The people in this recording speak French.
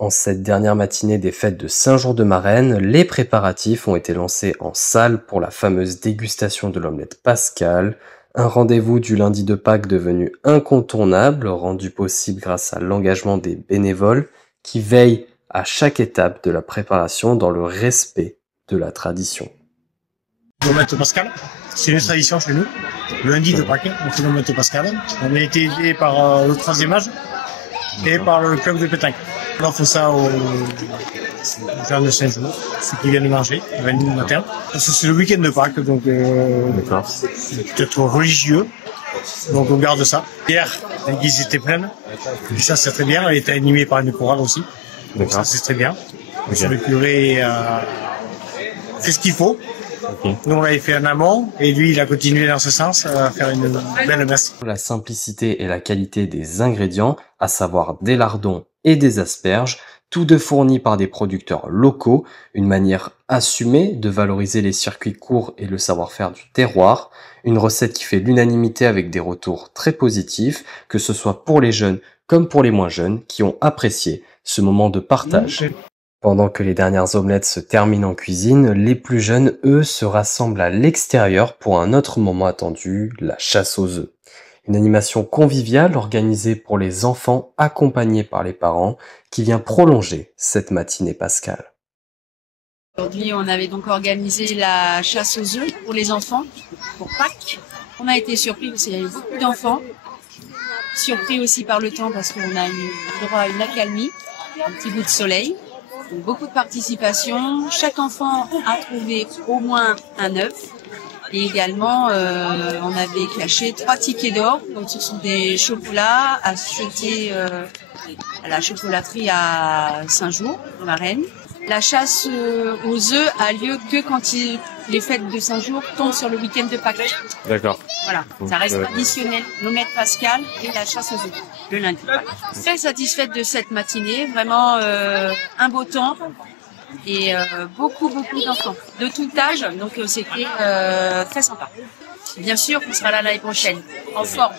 En cette dernière matinée des fêtes de Saint-Jean-de-Marennes, les préparatifs ont été lancés en salle pour la fameuse dégustation de l'omelette Pascal, un rendez-vous du lundi de Pâques devenu incontournable, rendu possible grâce à l'engagement des bénévoles qui veillent à chaque étape de la préparation dans le respect de la tradition. L'omelette Pascal, c'est une tradition chez nous. Le lundi de Pâques, on fait l'omelette Pascal. On a été aidé par le troisième âge et par le club de pétanque. On offre ça aux gens de Saint-Jean, ceux qui viennent manger, ils viennent le matin. Parce que c'est le week-end de Pâques, donc c'est peut-être religieux. Donc on garde ça. Hier, l'église était pleine. Et ça, c'est très bien. Elle était animée par une chorale aussi. Donc ça, c'est très bien. Okay. Le curé fait ce qu'il faut. Okay. Nous, on l'avait fait en amont, et lui, il a continué dans ce sens, à faire une belle messe. La simplicité et la qualité des ingrédients, à savoir des lardons et des asperges, tous deux fournis par des producteurs locaux, une manière assumée de valoriser les circuits courts et le savoir-faire du terroir, une recette qui fait l'unanimité avec des retours très positifs, que ce soit pour les jeunes comme pour les moins jeunes, qui ont apprécié ce moment de partage. Pendant que les dernières omelettes se terminent en cuisine, les plus jeunes, eux, se rassemblent à l'extérieur pour un autre moment attendu, la chasse aux œufs. Une animation conviviale organisée pour les enfants accompagnés par les parents qui vient prolonger cette matinée pascale. Aujourd'hui, on avait donc organisé la chasse aux œufs pour les enfants, pour Pâques. On a été surpris parce qu'il y avait beaucoup d'enfants. Surpris aussi par le temps parce qu'on a eu droit à une accalmie, un petit bout de soleil. Donc, beaucoup de participation. Chaque enfant a trouvé au moins un œuf. Et également, on avait caché 3 tickets d'or. Donc, ce sont des chocolats achetés à la chocolaterie à Saint-Jean, en Marennes. La chasse aux œufs a lieu que quand les fêtes de Saint-Jean tombent sur le week-end de Pâques. D'accord. Voilà, ça reste traditionnel. L'omelette Pascal et la chasse aux œufs, le lundi. Très satisfaite de cette matinée, vraiment un beau temps. Et beaucoup d'enfants de tout âge, donc c'était très sympa. Bien sûr qu'on sera là l'année prochaine, en forme.